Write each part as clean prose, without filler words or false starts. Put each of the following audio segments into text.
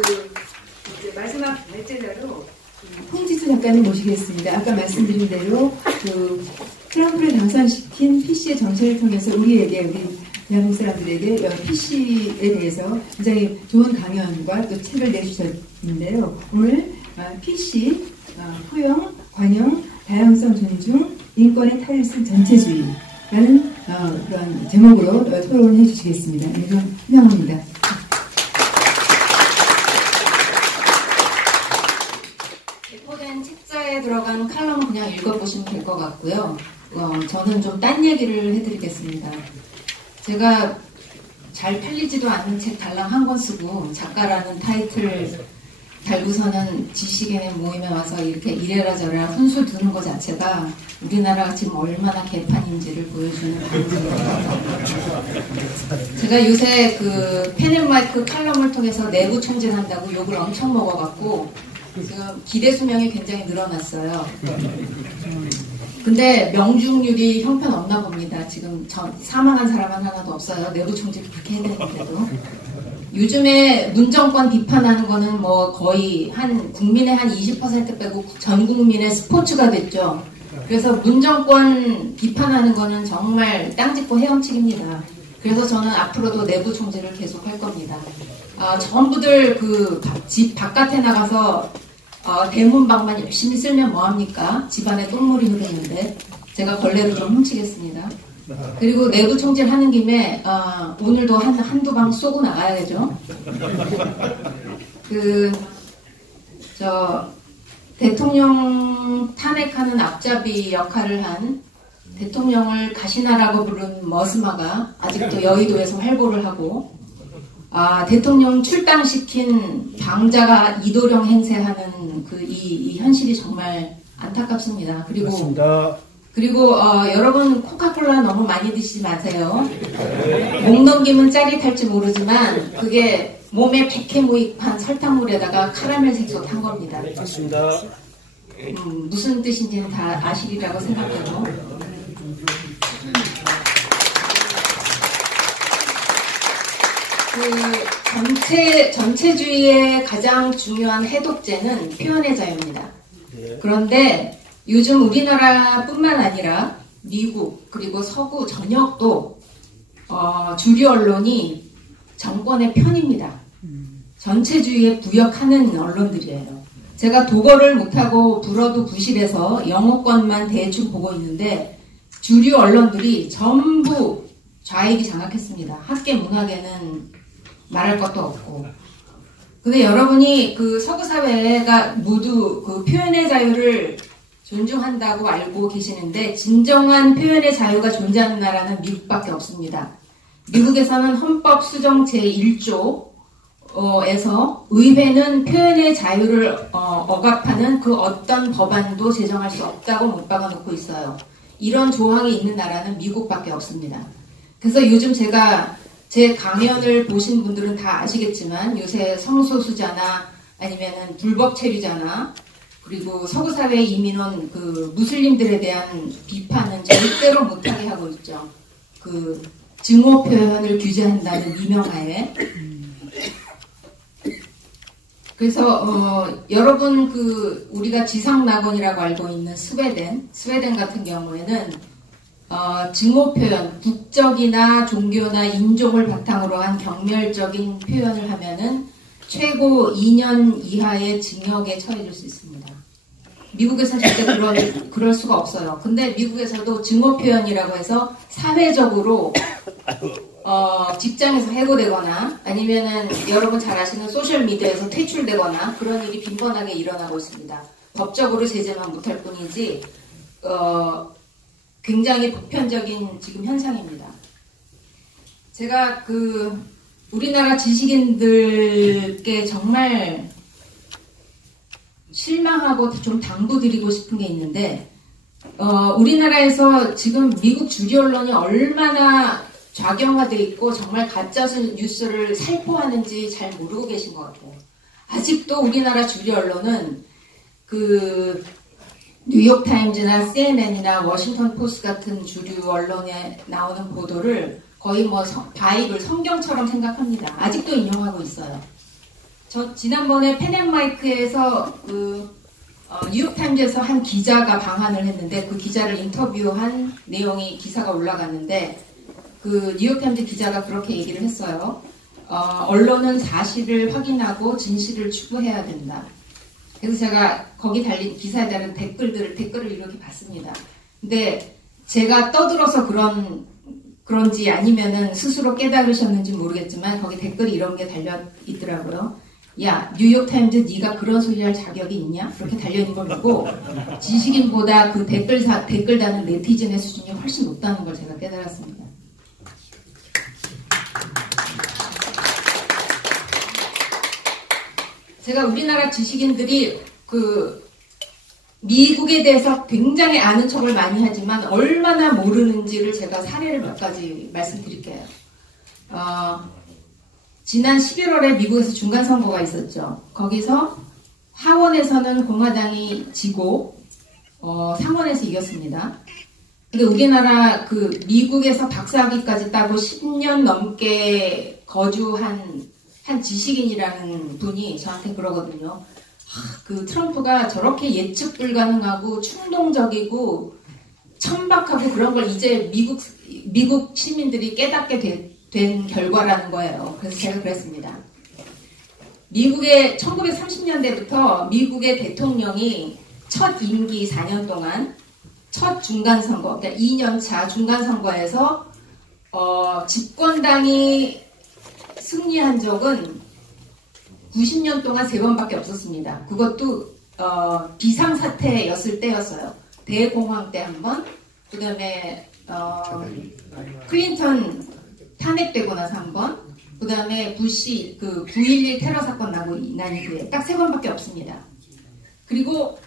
이제 마지막 발제자로 홍지수 작가님 모시겠습니다. 아까 말씀드린 대로 트럼프를 당선시킨 PC의 정책을 통해서 우리 대한민국 사람들에게 PC에 대해서 굉장히 좋은 강연과 또 책을 내주셨는데요. 오늘 PC, 포용, 관용, 다양성 존중, 인권의 탈선 전체주의라는 그런 제목으로 토론을 해주시겠습니다. 네, 좀 환영합니다. 배포된 책자에 들어간 칼럼은 그냥 읽어보시면 될 것 같고요. 저는 좀 딴 얘기를 해드리겠습니다. 제가 잘 팔리지도 않는 책 달랑 한 권 쓰고 작가라는 타이틀을 달고서는 지식인의 모임에 와서 이렇게 이래라 저래라 훈수 두는 것 자체가 우리나라가 지금 얼마나 개판인지를 보여주는 방송입니다. 제가 요새 펜앤마이크 칼럼을 통해서 내부 총질한다고 욕을 엄청 먹어갖고 지금 기대 수명이 굉장히 늘어났어요. 근데 명중률이 형편없나 봅니다. 지금 사망한 사람은 하나도 없어요. 내부 총질 그렇게 해야 되는데도. 요즘에 문정권 비판하는 거는 뭐 거의 국민의 한 20% 빼고 전 국민의 스포츠가 됐죠. 그래서 문정권 비판하는 거는 정말 땅짚고 헤엄치기입니다. 그래서 저는 앞으로도 내부 총질을 계속 할 겁니다. 전부들 집 바깥에 나가서 대문방만 열심히 쓸면 뭐합니까? 집안에 똥물이 흐르는데 제가 걸레로 좀 훔치겠습니다. 그리고 내부 총질 하는 김에 오늘도 한두 방 쏘고 나가야죠. 대통령 탄핵하는 앞잡이 역할을 한 대통령을 가시나라고 부른 머스마가 아직도 여의도에서 활보를 하고 대통령 출당시킨 방자가 이도령 행세하는 이 현실이 정말 안타깝습니다. 그리고 여러분 코카콜라 너무 많이 드시지 마세요. 목 넘기면 짜릿할지 모르지만 그게 몸에 백해무익한 설탕물에다가 카라멜 색소 탄 겁니다. 맞습니다. 무슨 뜻인지는 다 아시리라고 생각해요. 전체주의의 가장 중요한 해독제는 표현의 자유입니다. 그런데 요즘 우리나라뿐만 아니라 미국 그리고 서구 전역도 주류 언론이 정권의 편입니다. 전체주의에 부역하는 언론들이에요. 제가 독어를 못하고 불어도 부실해서 영어권만 대충 보고 있는데 주류 언론들이 전부 좌익이 장악했습니다. 학계 문학에는 말할 것도 없고. 근데 여러분이 서구 사회가 모두 표현의 자유를 존중한다고 알고 계시는데 진정한 표현의 자유가 존재하는 나라는 미국밖에 없습니다. 미국에서는 헌법 수정 제1조에서 의회는 표현의 자유를 억압하는 어떤 법안도 제정할 수 없다고 못 박아놓고 있어요. 이런 조항이 있는 나라는 미국밖에 없습니다. 그래서 요즘 제 강연을 보신 분들은 다 아시겠지만 요새 성소수자나 아니면은 불법 체류자나 그리고 서구 사회 이민원 무슬림들에 대한 비판은 절대로 못하게 하고 있죠. 증오 표현을 규제한다는 미명하에. 그래서 여러분 우리가 지상낙원이라고 알고 있는 스웨덴 같은 경우에는 증오 표현, 국적이나 종교나 인종을 바탕으로 한 경멸적인 표현을 하면은 최고 2년 이하의 징역에 처해질 수 있습니다. 미국에서는 절대 그럴 수가 없어요. 근데 미국에서도 증오 표현이라고 해서 사회적으로 직장에서 해고되거나 아니면은 여러분 잘 아시는 소셜미디어에서 퇴출되거나 그런 일이 빈번하게 일어나고 있습니다. 법적으로 제재만 못할 뿐이지 굉장히 보편적인 지금 현상입니다. 제가 우리나라 지식인들께 정말 실망하고 좀 당부드리고 싶은 게 있는데 우리나라에서 지금 미국 주류 언론이 얼마나 좌경화되어 있고 정말 가짜 뉴스를 살포하는지 잘 모르고 계신 것 같아요. 아직도 우리나라 주류 언론은 뉴욕타임즈나 CNN이나 워싱턴 포스트 같은 주류 언론에 나오는 보도를 거의 바이블, 성경처럼 생각합니다. 아직도 인용하고 있어요. 저 지난번에 펜앤마이크에서 뉴욕타임즈에서 한 기자가 방한을 했는데 그 기자를 인터뷰한 내용이 기사가 올라갔는데 그 뉴욕타임즈 기자가 그렇게 얘기를 했어요. 언론은 사실을 확인하고 진실을 추구해야 된다. 그래서 제가 거기 달린 기사에 따른 댓글을 이렇게 봤습니다. 근데 제가 떠들어서 그런지 아니면은 스스로 깨달으셨는지 모르겠지만 거기 댓글이 이런 게 달려 있더라고요. 야, 뉴욕타임즈 네가 그런 소리 할 자격이 있냐? 그렇게 달려있는 걸 보고 지식인보다 그 댓글 다는 네티즌의 수준이 훨씬 높다는 걸 제가 깨달았습니다. 제가 우리나라 지식인들이 미국에 대해서 굉장히 아는 척을 많이 하지만 얼마나 모르는지를 제가 사례를 몇 가지 말씀드릴게요. 지난 11월에 미국에서 중간선거가 있었죠. 거기서 하원에서는 공화당이 지고 상원에서 이겼습니다. 근데 우리나라 미국에서 박사학위까지 따고 10년 넘게 거주한 한 지식인이라는 분이 저한테 그러거든요. 트럼프가 저렇게 예측 불가능하고 충동적이고 천박하고 그런 걸 이제 미국 시민들이 깨닫게 된 결과라는 거예요. 그래서 제가 그랬습니다. 1930년대부터 미국의 대통령이 첫 임기 4년 동안 첫 중간선거, 그러니까 2년차 중간선거에서 집권당이 승리한 적은 90년 동안 3번밖에 없었습니다. 그것도 비상사태였을 때였어요. 대공황 때 한 번, 그 다음에 클린턴 탄핵되고 나서 한 번, 그 다음에 부시 9.11 테러 사건 난 이후에 딱 3번밖에 없습니다. 그리고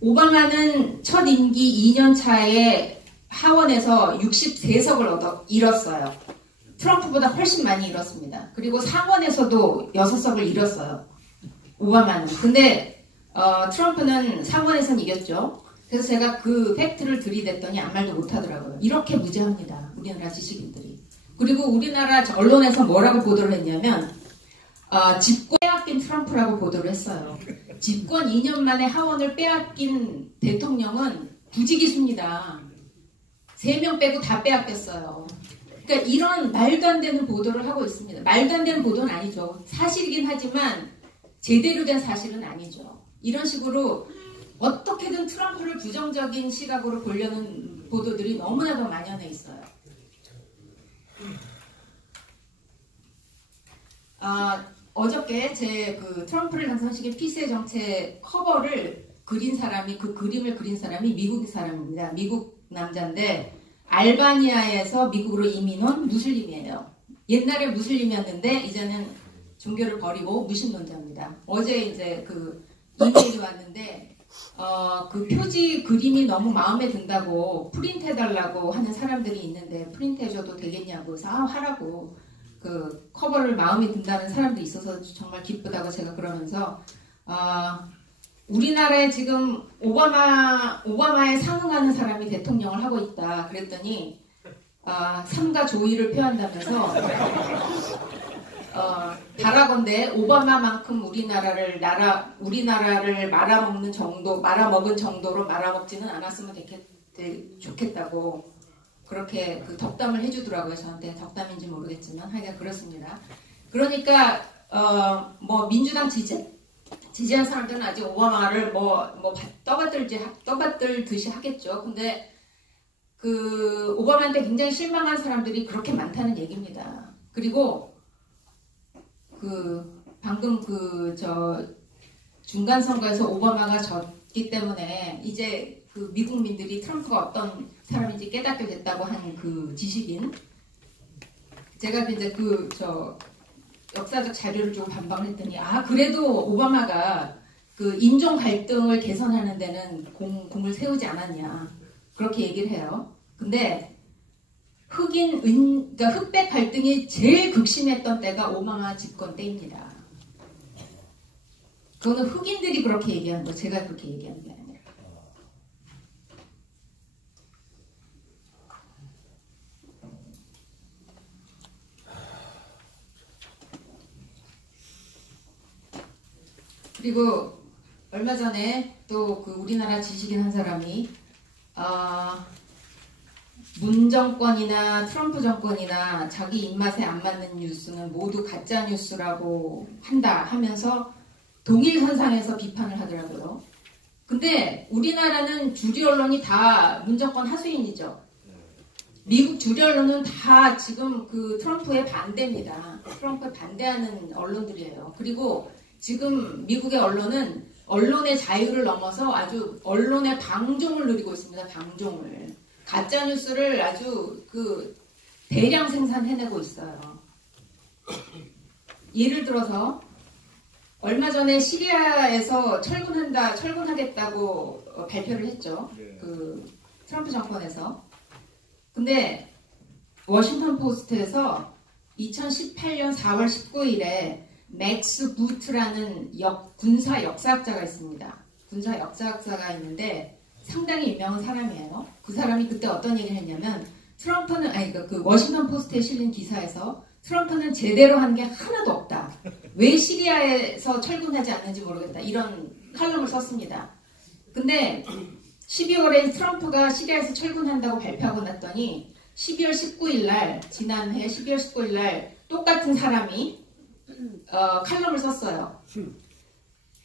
오바마는 첫 임기 2년 차에 하원에서 63석을 잃었어요. 트럼프보다 훨씬 많이 잃었습니다. 그리고 상원에서도 6석을 잃었어요. 오바마는. 근데 트럼프는 상원에선 이겼죠. 그래서 제가 그 팩트를 들이댔더니 아무 말도 못하더라고요. 이렇게 무지합니다. 우리나라 지식인들이. 그리고 우리나라 언론에서 뭐라고 보도를 했냐면 집권 빼앗긴 트럼프라고 보도를 했어요. 집권 2년 만에 하원을 빼앗긴 대통령은 부지기수입니다. 3명 빼고 다 빼앗겼어요. 그러니까 이런 말도 안 되는 보도를 하고 있습니다. 말도 안 되는 보도는 아니죠. 사실이긴 하지만 제대로 된 사실은 아니죠. 이런 식으로 어떻게든 트럼프를 부정적인 시각으로 보려는 보도들이 너무나도 만연해 있어요. 어저께 제 트럼프를 당선시킨 피스의 정책 커버를 그린 사람이, 그 그림을 그린 사람이 미국 사람입니다. 미국 남자인데 알바니아에서 미국으로 이민 온 무슬림이에요. 옛날에 무슬림이었는데 이제는 종교를 버리고 무신론자입니다. 어제 이제 이메일이 왔는데 그 표지 그림이 너무 마음에 든다고 프린트해달라고 하는 사람들이 있는데 프린트해줘도 되겠냐고 해서 하라고 커버를 마음에 든다는 사람들이 있어서 정말 기쁘다고 제가 그러면서 우리나라에 지금 오바마에 상응하는 사람이 대통령을 하고 있다. 그랬더니 삼가 조의를 표한다면서 바라건대 오바마만큼 우리나라를 말아먹은 정도로 말아먹지는 않았으면 좋겠다고 그렇게 덕담을 해주더라고요. 저한테 덕담인지 모르겠지만 하여간 그렇습니다. 그러니까 민주당 지지한 사람들은 아직 오바마를 떠받들듯이 하겠죠. 근데 오바마한테 굉장히 실망한 사람들이 그렇게 많다는 얘기입니다. 그리고 방금 중간 선거에서 오바마가 졌기 때문에 이제 미국민들이 트럼프가 어떤 사람인지 깨닫게 됐다고 하는 지식인, 제가 이제 역사적 자료를 좀 반박을 했더니 그래도 오바마가 인종 갈등을 개선하는 데는 공을 세우지 않았냐 그렇게 얘기를 해요. 근데 그러니까 흑백 갈등이 제일 극심했던 때가 오바마 집권 때입니다. 그거는 흑인들이 그렇게 얘기하는 거, 제가 그렇게 얘기하는 게 아니라. 그리고 얼마 전에 또 그 우리나라 지식인 한 사람이 문 정권이나 트럼프 정권이나 자기 입맛에 안 맞는 뉴스는 모두 가짜 뉴스라고 한다 하면서 동일선상에서 비판을 하더라고요. 근데 우리나라는 주류 언론이 다 문정권 하수인이죠. 미국 주류 언론은 다 지금 그 트럼프에 반대입니다. 트럼프에 반대하는 언론들이에요. 그리고 지금 미국의 언론은 언론의 자유를 넘어서 아주 언론의 방종을 누리고 있습니다. 방종을. 가짜 뉴스를 아주 그 대량 생산해내고 있어요. 예를 들어서 얼마 전에 시리아에서 철군하겠다고 발표를 했죠. 그 트럼프 정권에서. 근데 워싱턴 포스트에서 2018년 4월 19일에 맥스 부트라는 군사 역사학자가 있습니다. 군사 역사학자가 있는데 상당히 유명한 사람이에요. 그 사람이 그때 어떤 얘기를 했냐면 트럼프는 그 워싱턴 포스트에 실린 기사에서 트럼프는 제대로 한 게 하나도 없다. 왜 시리아에서 철군하지 않는지 모르겠다. 이런 칼럼을 썼습니다. 근데 12월에 트럼프가 시리아에서 철군한다고 발표하고 났더니 12월 19일 날 지난해 12월 19일 날 똑같은 사람이 칼럼을 썼어요.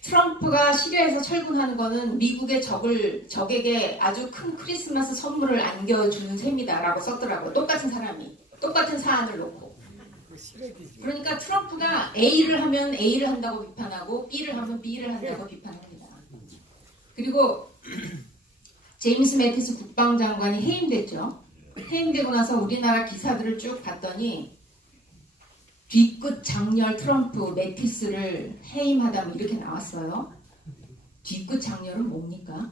트럼프가 시리아에서 철군하는 거는 미국의 적에게 아주 큰 크리스마스 선물을 안겨주는 셈이다 라고 썼더라고요. 똑같은 사람이. 똑같은 사안을 놓고. 그러니까 트럼프가 A를 하면 A를 한다고 비판하고 B를 하면 B를 한다고 비판합니다. 그리고 제임스 매티스 국방장관이 해임됐죠. 해임되고 나서 우리나라 기사들을 쭉 봤더니 뒤끝 장렬 트럼프 매티스를 해임하다 뭐 이렇게 나왔어요. 뒤끝 장렬은 뭡니까?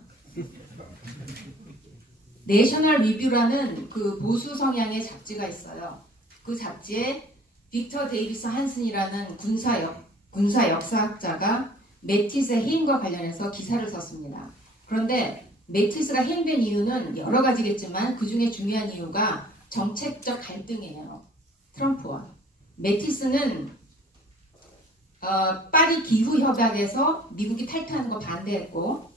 내셔널 리뷰라는 그 보수 성향의 잡지가 있어요. 그 잡지에 빅터 데이비스 한슨이라는 군사 역사학자가 매티스의 해임과 관련해서 기사를 썼습니다. 그런데 매티스가 해임된 이유는 여러 가지겠지만 그 중에 중요한 이유가 정책적 갈등이에요. 트럼프와. 매티스는 파리 기후협약에서 미국이 탈퇴하는 거 반대했고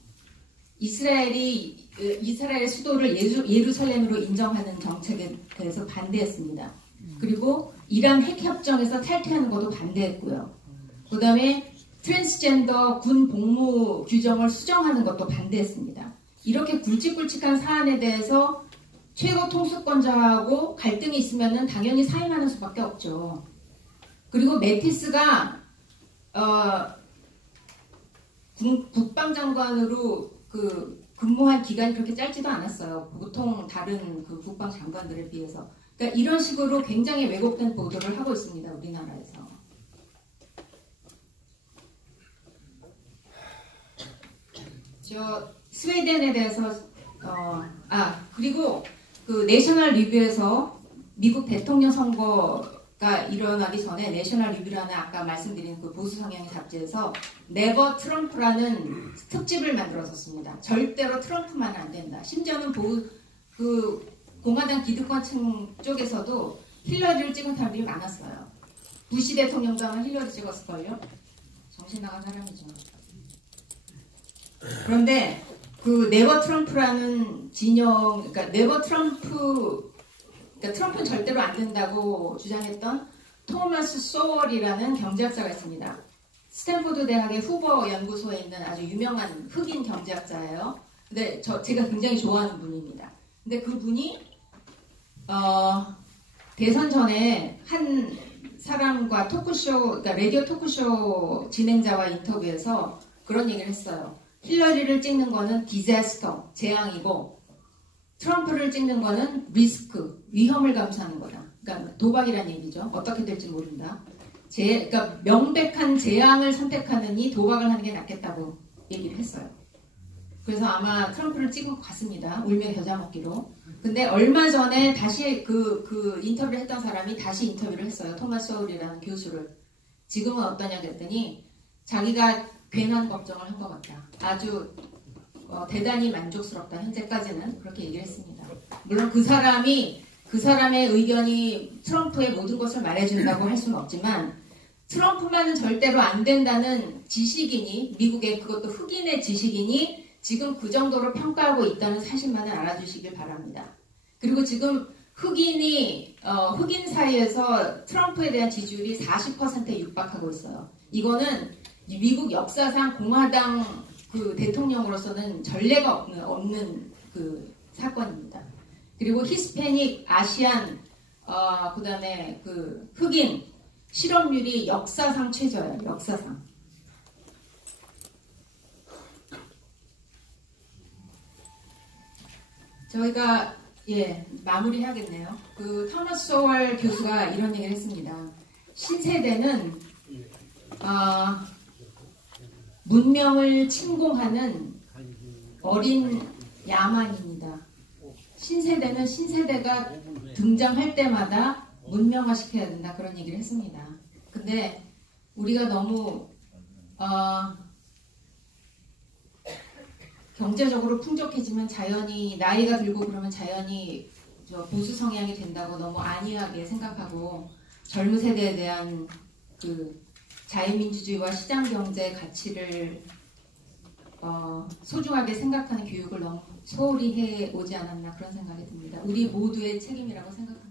이스라엘의 수도를 예루살렘으로 인정하는 정책에 대해서 반대했습니다. 그리고 이란 핵협정에서 탈퇴하는 것도 반대했고요. 그 다음에 트랜스젠더 군 복무 규정을 수정하는 것도 반대했습니다. 이렇게 굵직굵직한 사안에 대해서 최고 통수권자하고 갈등이 있으면 당연히 사임하는 수밖에 없죠. 그리고 매티스가 국방장관으로 근무한 기간이 그렇게 짧지도 않았어요. 보통 다른 그 국방장관들에 비해서. 그러니까 이런 식으로 굉장히 왜곡된 보도를 하고 있습니다. 우리나라에서. 스웨덴에 대해서 그리고 그 내셔널 리뷰에서 미국 대통령 선거가 일어나기 전에 내셔널 리뷰라는 아까 말씀드린 그 보수 성향의 잡지에서 네버 트럼프라는 특집을 만들었었습니다. 절대로 트럼프만 안 된다. 심지어는 그 공화당 기득권층 쪽에서도 힐러리를 찍은 사람들이 많았어요. 부시 대통령도 아마 힐러리 찍었을걸요. 정신 나간 사람이죠. 그런데 그 네버 트럼프라는 진영, 그러니까 네버 트럼프, 그러니까 트럼프는 절대로 안 된다고 주장했던 토마스 소월이라는 경제학자가 있습니다. 스탠포드 대학의 후버 연구소에 있는 아주 유명한 흑인 경제학자예요. 근데 제가 굉장히 좋아하는 분입니다. 근데 그분이 대선 전에 한 사람과 토크쇼, 그러니까 라디오 토크쇼 진행자와 인터뷰에서 그런 얘기를 했어요. 힐러리를 찍는 거는 디자스터, 재앙이고 트럼프를 찍는 거는 리스크, 위험을 감수하는 거다. 그러니까 도박이라는 얘기죠. 어떻게 될지 모른다. 그러니까 명백한 재앙을 선택하느니 도박을 하는 게 낫겠다고 얘기를 했어요. 그래서 아마 트럼프를 찍은 것 같습니다. 울며 겨자 먹기로. 근데 얼마 전에 다시 그 인터뷰를 했던 사람이 다시 인터뷰를 했어요. 토마스 소울이라는 교수를. 지금은 어떠냐 그랬더니 자기가 괜한 걱정을 한 것 같다. 아주 대단히 만족스럽다. 현재까지는 그렇게 얘기를 했습니다. 물론 그 사람의 의견이 트럼프의 모든 것을 말해준다고 할 수는 없지만 트럼프만은 절대로 안 된다는 지식인이, 미국의 그것도 흑인의 지식인이 지금 그 정도로 평가하고 있다는 사실만을 알아주시길 바랍니다. 그리고 지금 흑인 사이에서 트럼프에 대한 지지율이 40%에 육박하고 있어요. 이거는 미국 역사상 공화당 그 대통령으로서는 전례가 없는 그 사건입니다. 그리고 히스패닉, 아시안, 그 다음에 그 흑인 실업률이 역사상 최저예요. 역사상. 저희가 마무리해야겠네요. 그 토마스 소월 교수가 이런 얘기를 했습니다. 신세대는 문명을 침공하는 어린 야만입니다. 신세대는 신세대가 등장할 때마다 문명화시켜야 된다, 그런 얘기를 했습니다. 근데 우리가 너무 경제적으로 풍족해지면 자연히, 나이가 들고 그러면 자연히 보수 성향이 된다고 너무 안이하게 생각하고, 젊은 세대에 대한 그 자유민주주의와 시장경제 가치를 소중하게 생각하는 교육을 너무 소홀히 해오지 않았나, 그런 생각이 듭니다. 우리 모두의 책임이라고 생각합니다.